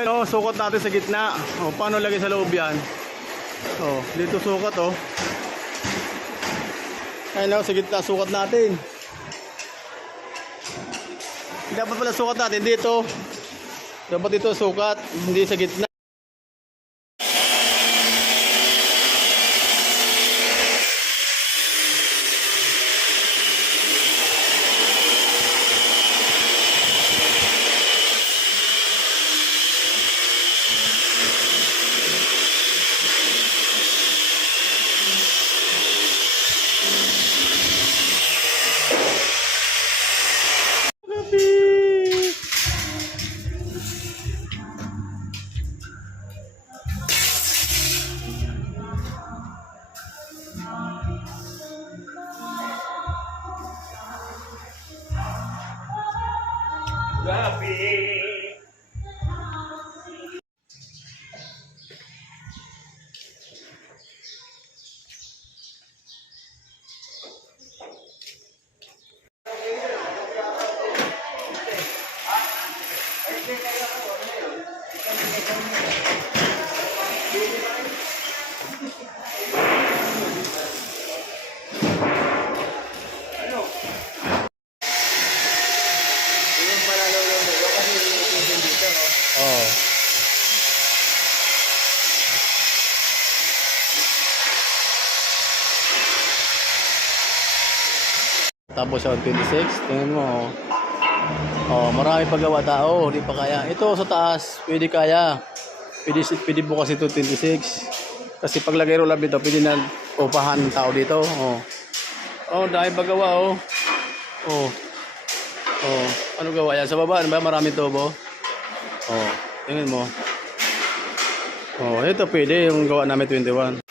Ayun, sukat natin sa gitna. Paano lagay sa loob yan? Dito sukat Ayun, sa gitna sukat natin. Dapat pala sukat natin dito. Dapat dito sukat, hindi sa gitna. Gabi. Tapos sa 26, tingnan mo. Marami paggawa tao, hindi pa kaya. Ito sa taas, pwede kaya. Pwede bukas ito 26. Kasi paglagay roll up dito, pwede na upahan ng tao dito. Dahil paggawa ano gawa yan? Sa baba, ano ba? Marami tubo. Tingnan mo. Ito pwede yung gawa namin 21.